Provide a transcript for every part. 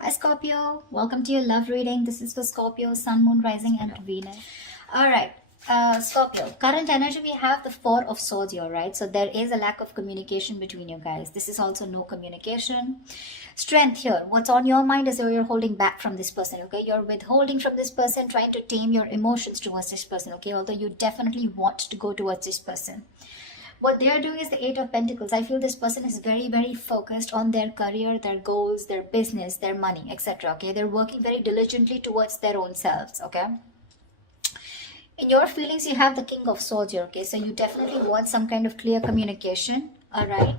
Hi Scorpio, welcome to your love reading. This is for Scorpio, Sun, Moon, Rising and Venus. Alright, Scorpio, current energy we have the Four of Swords here, right? So there is a lack of communication between you guys. This is also no communication. Strength here, what's on your mind is you're holding back from this person, okay? You're withholding from this person, trying to tame your emotions towards this person, okay? Although you definitely want to go towards this person. What they are doing is the Eight of Pentacles. I feel this person is very, very focused on their career, their goals, their business, their money, etc. Okay, they're working very diligently towards their own selves. Okay, in your feelings, you have the King of Swords here. Okay, so you definitely want some kind of clear communication. All right,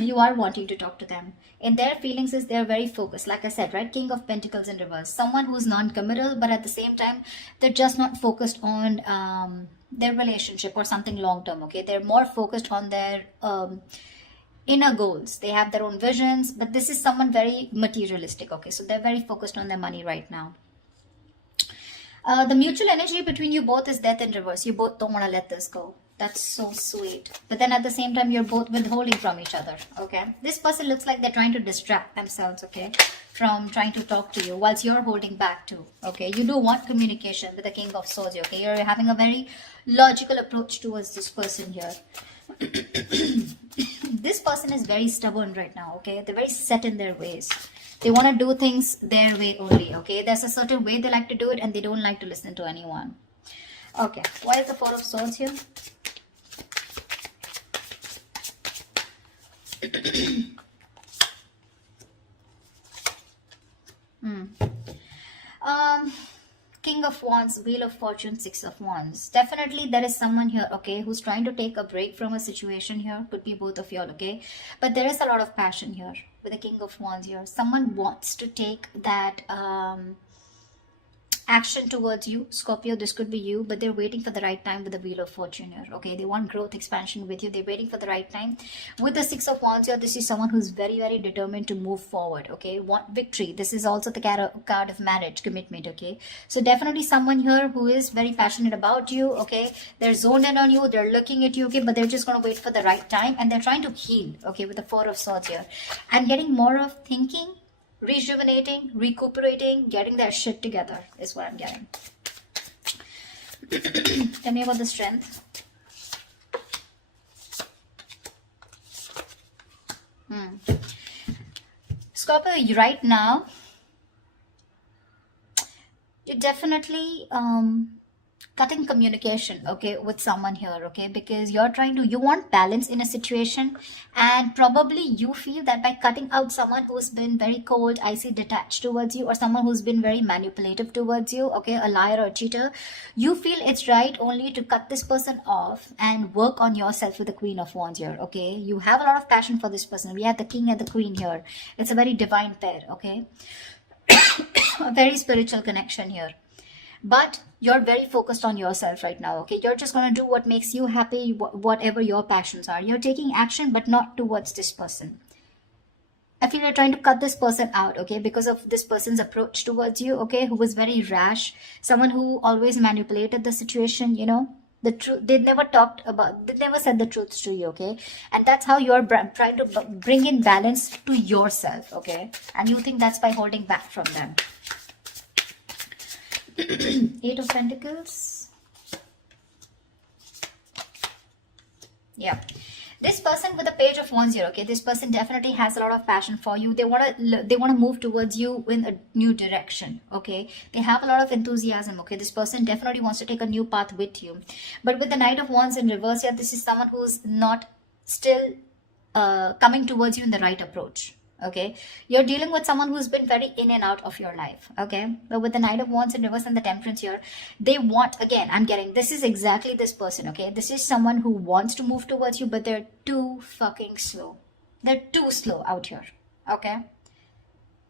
you are wanting to talk to them. In their feelings, is they're very focused. Like I said, right? King of Pentacles in reverse. Someone who's non-committal, but at the same time, they're just not focused on their relationship or something long term. Okay, they're more focused on their inner goals. They have their own visions, but this is someone very materialistic. Okay, so they're very focused on their money right now. The mutual energy between you both is death in reverse. You both don't want to let this go. That's so sweet. But then at the same time, you're both withholding from each other. Okay, this person looks like they're trying to distract themselves, okay, from trying to talk to you whilst you're holding back too. Okay, you do want communication with the King of Swords. Okay, you're having a very logical approach towards this person here. This person is very stubborn right now. Okay, they're very set in their ways. They want to do things their way only. Okay, there's a certain way they like to do it and they don't like to listen to anyone. Okay, why is the Four of Swords here? King of Wands, Wheel of Fortune, Six of Wands. Definitely there is someone here, okay, who's trying to take a break from a situation here. Could be both of y'all, okay? But there is a lot of passion here with the King of Wands here. Someone wants to take that action towards you, Scorpio. This could be you, but they're waiting for the right time with the Wheel of Fortune here. Okay, they want growth, expansion with you. They're waiting for the right time with the Six of Wands here. This is someone who's very, very determined to move forward. Okay, want victory. This is also the card of marriage, commitment. Okay, so definitely someone here who is very passionate about you. Okay, they're zoned in on you, they're looking at you. Okay, but they're just going to wait for the right time and they're trying to heal. Okay, with the Four of Swords here. I'm getting more of thinking, rejuvenating, recuperating, getting their shit together is what I'm getting. Tell me about the Strength. Scorpio, right now, you definitely cutting communication, okay, with someone here, okay, because you want balance in a situation, and probably you feel that by cutting out someone who's been very cold, icy, detached towards you, or someone who's been very manipulative towards you, okay, a liar or a cheater, you feel it's right only to cut this person off and work on yourself with the Queen of Wands here. Okay, you have a lot of passion for this person. We have the King and the Queen here. It's a very divine pair. Okay, a very spiritual connection here, but you're very focused on yourself right now. Okay, you're just going to do what makes you happy, whatever your passions are. You're taking action, but not towards this person. I feel you're trying to cut this person out, okay, because of this person's approach towards you, okay, who was very rash, someone who always manipulated the situation, you know, the truth. They never said the truth to you, okay, and that's how you're trying to bring in balance to yourself, okay, and you think that's by holding back from them. Eight of Pentacles. Yeah, this person with the Page of Wands here, okay, this person definitely has a lot of passion for you. They want to move towards you in a new direction. Okay, they have a lot of enthusiasm. Okay, this person definitely wants to take a new path with you, but with the Knight of Wands in reverse here, this is someone who's not still coming towards you in the right approach. Okay, you're dealing with someone who's been very in and out of your life. Okay, but with the Knight of Wands in reverse and the Temperance here, they want, again, I'm getting, this is exactly this person. Okay, this is someone who wants to move towards you, but they're too fucking slow. They're too slow out here. Okay,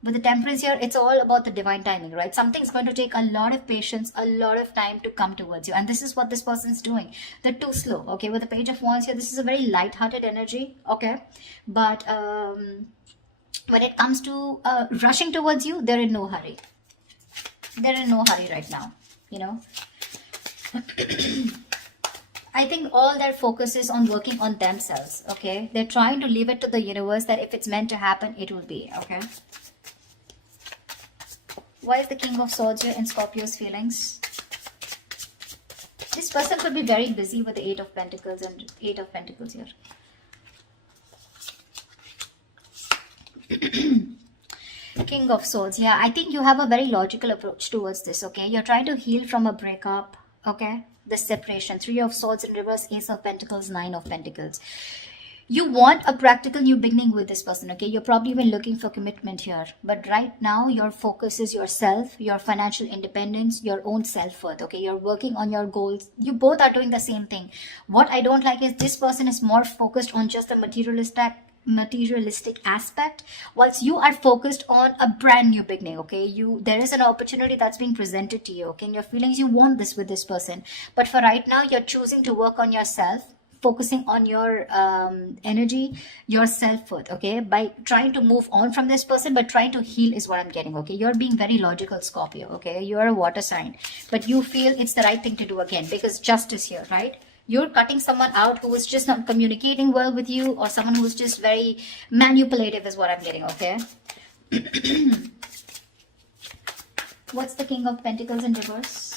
with the Temperance here, it's all about the divine timing, right? Something's going to take a lot of patience, a lot of time to come towards you, and this is what this person is doing. They're too slow. Okay, with the Page of Wands here, this is a very light-hearted energy. Okay, but when it comes to rushing towards you, they're in no hurry. They're in no hurry right now, you know. I think all their focus is on working on themselves, okay? They're trying to leave it to the universe that if it's meant to happen, it will be, okay? Why is the King of Swords here in Scorpio's feelings? This person could be very busy with the Eight of Pentacles and Eight of Pentacles here. King of Swords. Yeah, I think you have a very logical approach towards this, okay? You're trying to heal from a breakup, okay? The separation. Three of Swords in reverse, Ace of Pentacles, Nine of Pentacles. You want a practical new beginning with this person, okay? You're probably even looking for commitment here. But right now, your focus is yourself, your financial independence, your own self-worth, okay? You're working on your goals. You both are doing the same thing. What I don't like is this person is more focused on just the materialistic aspect, whilst you are focused on a brand new beginning, okay? There is an opportunity that's being presented to you, okay? In your feelings, you want this with this person. But for right now, you're choosing to work on yourself, focusing on your energy, your self-worth, okay, by trying to move on from this person, but trying to heal is what I'm getting, okay? You're being very logical, Scorpio, okay? You're a water sign, but you feel it's the right thing to do again, because justice here, right? You're cutting someone out who is just not communicating well with you, or someone who's just very manipulative is what I'm getting, okay? What's the King of Pentacles in reverse?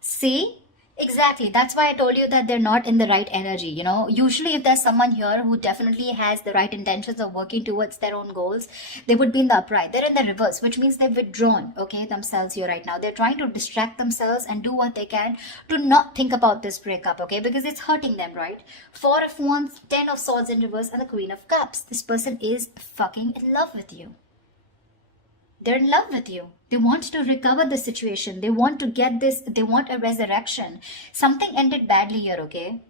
See, exactly. That's why I told you that they're not in the right energy. You know, usually if there's someone here who definitely has the right intentions of working towards their own goals, they would be in the upright. They're in the reverse, which means they've withdrawn, okay, themselves here right now. They're trying to distract themselves and do what they can to not think about this breakup, okay, because it's hurting them, right? Four of Wands, Ten of Swords in reverse, and the Queen of Cups. This person is fucking in love with you. They're in love with you. They want to recover the situation. They want to get this. They want a resurrection. Something ended badly here, okay?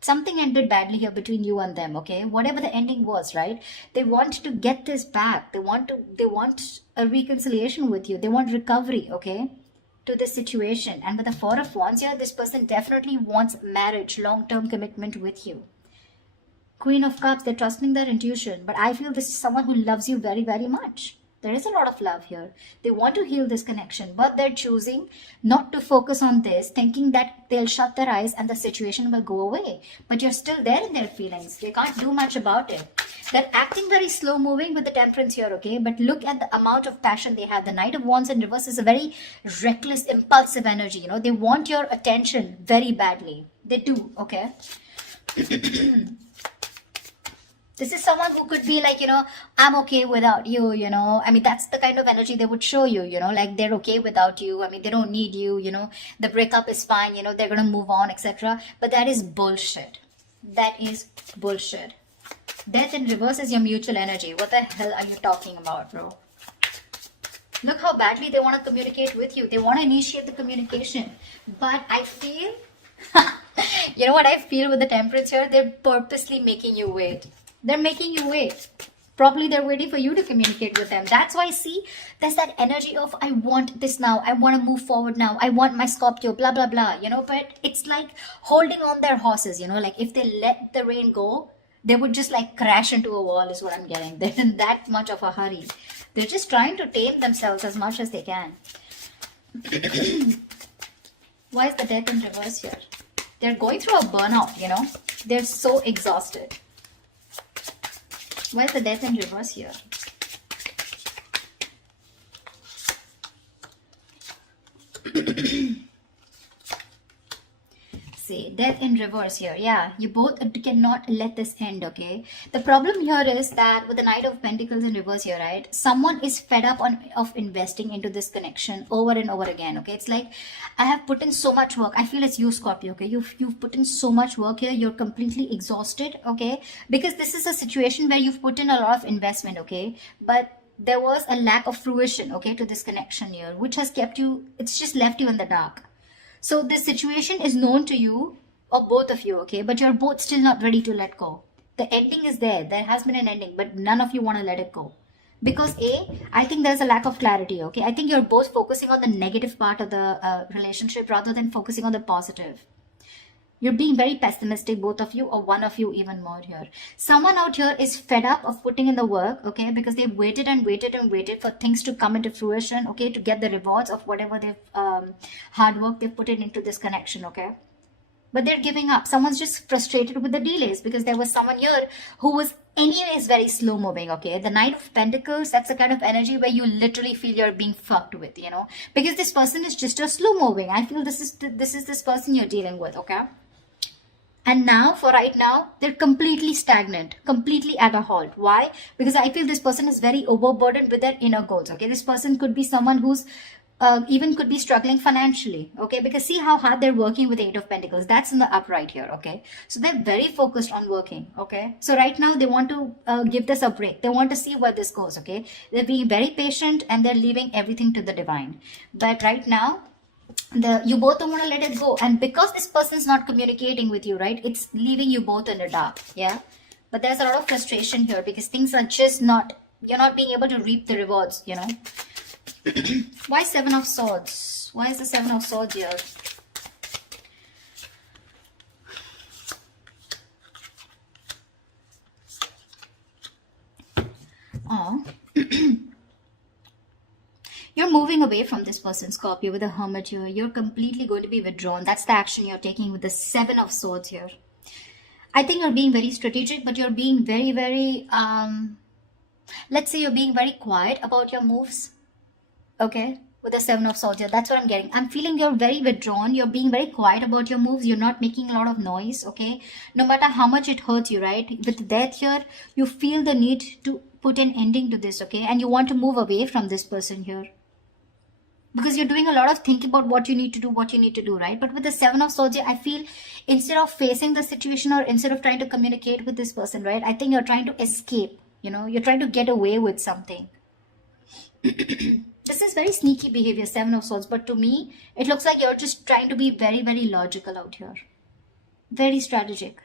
Something ended badly here between you and them, okay? Whatever the ending was, right? They want to get this back. They want a reconciliation with you. They want recovery, okay, to the situation. And with the Four of Wands here, this person definitely wants marriage, long-term commitment with you. Queen of Cups, they're trusting their intuition. But I feel this is someone who loves you very, very much. There is a lot of love here. They want to heal this connection, but they're choosing not to focus on this, thinking that they'll shut their eyes and the situation will go away. But you're still there in their feelings. They can't do much about it. They're acting very slow moving with the Temperance here, okay? But look at the amount of passion they have. The Knight of Wands in reverse is a very reckless, impulsive energy. You know, they want your attention very badly. They do, okay? This is someone who could be like, you know, I'm okay without you, you know. I mean, that's the kind of energy they would show you, you know, like they're okay without you. I mean, they don't need you, you know, the breakup is fine, you know, they're going to move on, etc. But that is bullshit. That is bullshit. Death in reverse is your mutual energy. What the hell are you talking about, bro? Look how badly they want to communicate with you. They want to initiate the communication. But I feel, you know what I feel with the Temperance here? They're purposely making you wait. They're making you wait. Probably they're waiting for you to communicate with them. That's why, see, there's that energy of, I want this now. I want to move forward now. I want my Scorpio, blah, blah, blah. You know, but it's like holding on their horses, you know, like if they let the rain go, they would just like crash into a wall is what I'm getting. They're in that much of a hurry. They're just trying to tame themselves as much as they can. Why is the Death in reverse here? They're going through a burnout, you know. They're so exhausted. Why is the Death in reverse here? See, Death in reverse here. Yeah, you both cannot let this end, okay? The problem here is that with the Knight of Pentacles in reverse here, right? Someone is fed up of investing into this connection over and over again, okay? It's like, I have put in so much work. I feel it's you, Scorpio, okay? You've put in so much work here. You're completely exhausted, okay? Because this is a situation where you've put in a lot of investment, okay? But there was a lack of fruition, okay, to this connection here, which has kept you, it's just left you in the dark. So this situation is known to you, or both of you, okay? But you're both still not ready to let go. The ending is there. There has been an ending, but none of you want to let it go. Because I think there's a lack of clarity, okay? I think you're both focusing on the negative part of the relationship rather than focusing on the positive. You're being very pessimistic, both of you, or one of you even more here. Someone out here is fed up of putting in the work, okay? Because they've waited and waited and waited for things to come into fruition, okay? To get the rewards of whatever they've, hard work they've put into this connection, okay? but they're giving up. Someone's just frustrated with the delays because there was someone here who was anyways very slow moving. Okay, the Knight of Pentacles, that's the kind of energy where you literally feel you're being fucked with, you know, because this person is just a slow moving. I feel this is this person you're dealing with. Okay, and now, for right now, they're completely stagnant, completely at a halt. Why? Because I feel this person is very overburdened with their inner goals. Okay, this person could be someone who's even could be struggling financially. Okay, because see how hard they're working with the Eight of Pentacles. That's in the upright here. Okay, so they're very focused on working. Okay, so right now they want to give this a break. They want to see where this goes. Okay, they're being very patient and they're leaving everything to the divine. But right now, you both don't want to let it go, and because this person's not communicating with you, right, it's leaving you both in the dark. Yeah, but there's a lot of frustration here because things are just not, you're not being able to reap the rewards, you know. Why Seven of Swords? Why is the Seven of Swords here? Oh. You're moving away from this person, Scorpio, with the Hermit here. You're completely going to be withdrawn. That's the action you're taking with the Seven of Swords here. I think you're being very strategic, but you're being very, very, let's say you're being very quiet about your moves. Okay, with the Seven of Swords here. That's what I'm getting. I'm feeling you're very withdrawn. You're being very quiet about your moves. You're not making a lot of noise. Okay, no matter how much it hurts you, right? With Death here, you feel the need to put an ending to this. Okay, and you want to move away from this person here, because you're doing a lot of thinking about what you need to do, right? But with the Seven of Swords, I feel instead of facing the situation or instead of trying to communicate with this person, right, I think you're trying to escape, you know, you're trying to get away with something. This is very sneaky behavior, Seven of Swords, but to me, it looks like you're just trying to be very, very logical out here. Very strategic.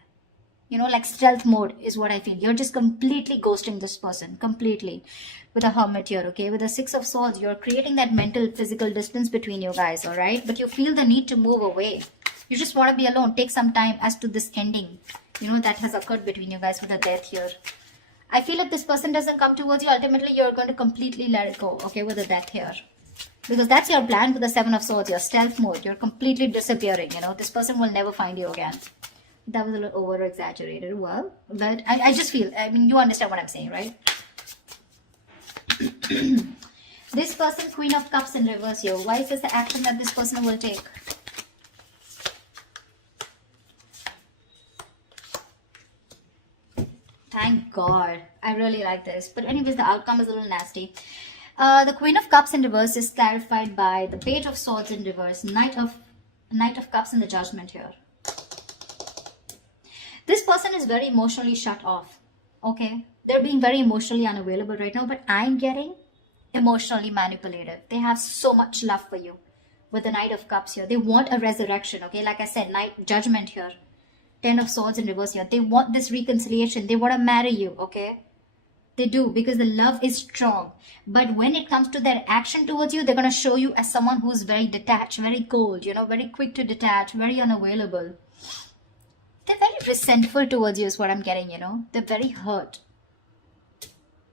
You know, like stealth mode is what I feel. You're just completely ghosting this person, completely. With a Hermit here, okay? With the Six of Swords, you're creating that mental, physical distance between you guys, all right? But you feel the need to move away. You just want to be alone. Take some time as to this ending, you know, that has occurred between you guys with the Death here. I feel if this person doesn't come towards you, ultimately you're going to completely let it go, okay, with the Death here. Because that's your plan with the Seven of Swords, your stealth mode. You're completely disappearing, you know. This person will never find you again. That was a little over-exaggerated, well, but I just feel, I mean, you understand what I'm saying, right? This person, Queen of Cups in reverse here. Why is this the action that this person will take? Thank God. I really like this. But anyways, the outcome is a little nasty. The Queen of Cups in reverse is clarified by the Page of Swords in reverse, Knight of Cups in the Judgment here. This person is very emotionally shut off. Okay, they're being very emotionally unavailable right now, but I'm getting emotionally manipulative. They have so much love for you with the Knight of Cups here. They want a resurrection. Okay, like I said, Judgment here, Ten of Swords in reverse here. They want this reconciliation. They want to marry you. Okay, they do, because the love is strong. But when it comes to their action towards you, they're going to show you as someone who's very detached, very cold, you know, very quick to detach, very unavailable. They're very resentful towards you is what I'm getting, you know. They're very hurt.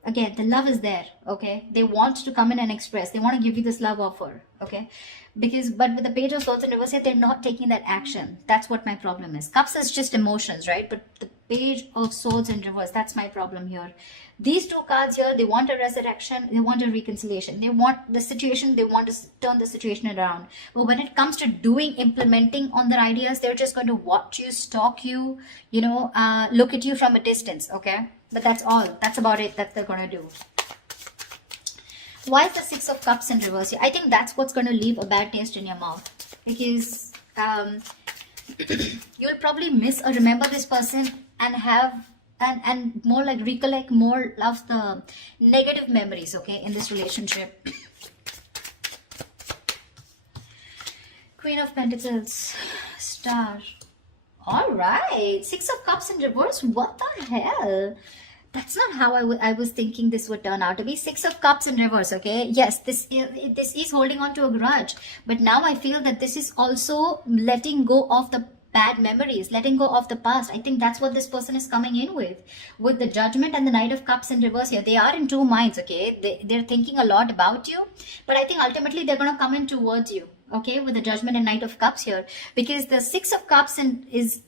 Again, the love is there, okay. They want to come in and express. They want to give you this love offer, okay. But with the Page of Swords in reverse, they're not taking that action. That's what my problem is. Cups is just emotions, right? But the Page of Swords in reverse, that's my problem here. These two cards here, they want a resurrection, they want a reconciliation. They want the situation, they want to turn the situation around. But when it comes to implementing on their ideas, they're just going to watch you, stalk you, you know, look at you from a distance, okay? But that's all. That's about it that they're going to do. Why is the Six of Cups in reverse? I think that's what's going to leave a bad taste in your mouth. Because you'll probably miss or remember this person and have and more like recollect more of the negative memories, okay, in this relationship. Queen of Pentacles, Star. All right, Six of Cups in reverse. What the hell? That's not how I was thinking this would turn out to be. Six of Cups in reverse, okay? Yes, this is holding on to a grudge. But now I feel that this is also letting go of the bad memories, letting go of the past. I think that's what this person is coming in with. With the Judgment and the Knight of Cups in reverse here. They are in two minds, okay? They're thinking a lot about you. But I think ultimately they're going to come in towards you. okay, with the Judgment and Knight of Cups here, because the Six of Cups is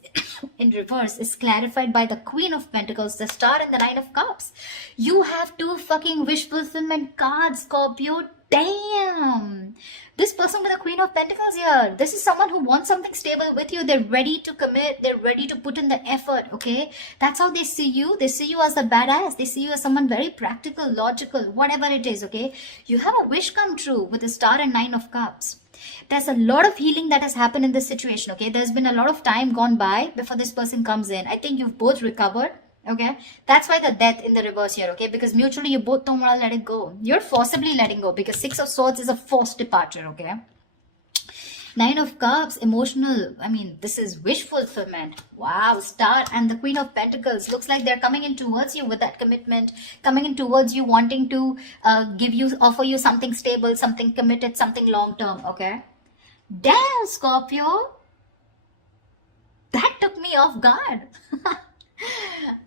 in reverse is clarified by the Queen of Pentacles, the Star, and the Nine of Cups. You have two fucking wish fulfillment cards, Scorpio. Damn, this person with the Queen of Pentacles here, this is someone who wants something stable with you. They're ready to commit, they're ready to put in the effort, okay? That's how they see you. They see you as a badass. They see you as someone very practical, logical, whatever it is, okay? You have a wish come true with the Star and Nine of Cups. There's a lot of healing that has happened in this situation, okay? There's been a lot of time gone by before this person comes in. I think you've both recovered, okay? That's why the Death in the reverse here, okay? Because mutually you both don't want to let it go. You're forcibly letting go, because Six of Swords is a forced departure, okay? Nine of Cups, emotional. I mean, this is wish fulfillment. Wow, Star and the Queen of Pentacles. Looks like they're coming in towards you with that commitment, coming in towards you, wanting to offer you something stable, something committed, something long-term, okay? Damn, Scorpio. That took me off guard.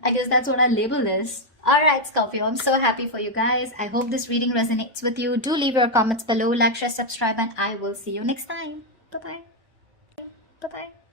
I guess that's what I label this. Alright, Scorpio, I'm so happy for you guys. I hope this reading resonates with you. Do leave your comments below, like, share, subscribe, and I will see you next time. Bye-bye. Bye-bye.